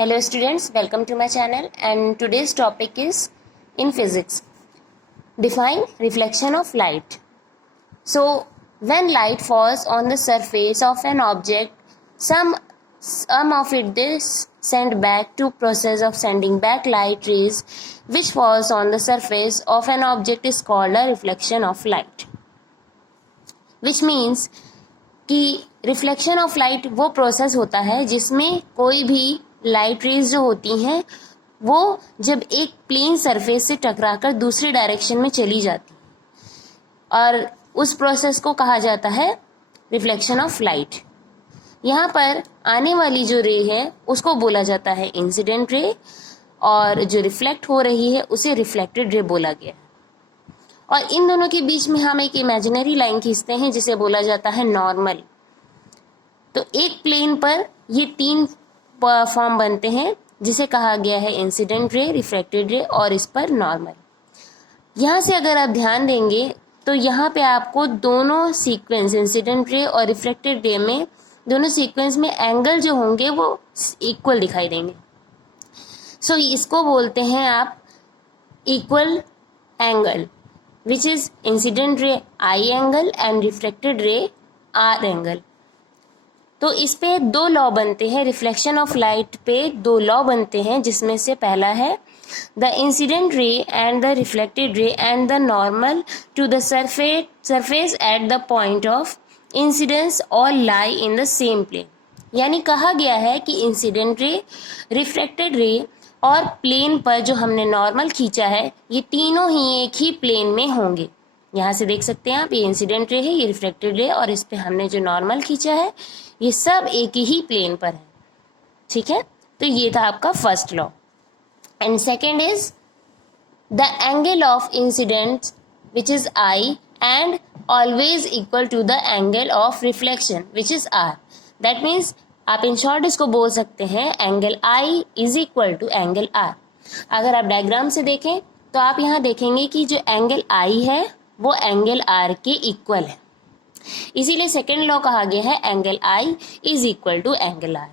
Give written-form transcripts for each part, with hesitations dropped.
Hello students, welcome to my channel and today's topic is in physics. Define reflection of light. So when light falls on the surface of an object, some of it is sent back to process of sending back light rays which falls on the surface of an object is called a reflection of light. Which means कि reflection of light वो process होता है जिसमें कोई भी light rays जो होती हैं वो जब एक प्लेन सरफेस से टकराकर दूसरी डायरेक्शन में चली जाती है और उस प्रोसेस को कहा जाता है रिफ्लेक्शन ऑफ लाइट। यहाँ पर आने वाली जो रे है उसको बोला जाता है इंसिडेंट रे और जो रिफ्लेक्ट हो रही है उसे रिफ्लेक्टेड रे बोला गया। और इन दोनों के बीच में हम एक इमेजिनरी लाइन खींचते हैं जिसे बोला जाता है नॉर्मल। तो एक प्लेन पर ये तीन फॉर्म बनते हैं जिसे कहा गया है इंसिडेंट रे, रिफ्लेक्टेड रे और इस पर नॉर्मल। यहाँ से अगर आप ध्यान देंगे तो यहाँ पे आपको दोनों सीक्वेंस इंसिडेंट रे और रिफ्लेक्टेड रे में दोनों सीक्वेंस में एंगल जो होंगे वो इक्वल दिखाई देंगे। सो इसको बोलते हैं आप equal angle which is incident ray I angle and reflected ray R angle। तो इस पे दो लॉ बनते हैं, रिफ्लेक्शन ऑफ लाइट पे दो लॉ बनते हैं जिसमें से पहला है the incident ray and the reflected ray and the normal to the surface at the point of incidence और lie in the same plane. यानी कहा गया है कि इंसिडेंट रे, रिफ्लेक्टेड रे और प्लेन पर जो हमने नॉर्मल खींचा है ये तीनों ही एक ही प्लेन में होंगे। यहाँ से देख सकते हैं आप, ये इंसिडेंट रे है, ये रिफ्लेक्टेड रे और इस पे हमने जो नॉर्मल खींचा है ये सब एक ही प्लेन पर है। ठीक है, तो ये था आपका first law. And second is the angle of incident which is I and always equal to the angle of reflection which is R. That means आप इन शॉर्ट इसको बोल सकते हैं angle I is equal to angle R. अगर आप diagram से देखें तो आप यहाँ देखेंगे कि जो एंगल आई है वो एंगल आर के इक्वल है, इसीलिए सेकेंड लॉ कहा गया है angle I is equal to angle R.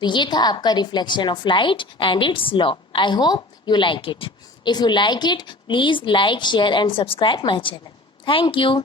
तो ये था आपका reflection of light and its law. I hope you like it. If you like it please like, share and subscribe my channel. Thank you.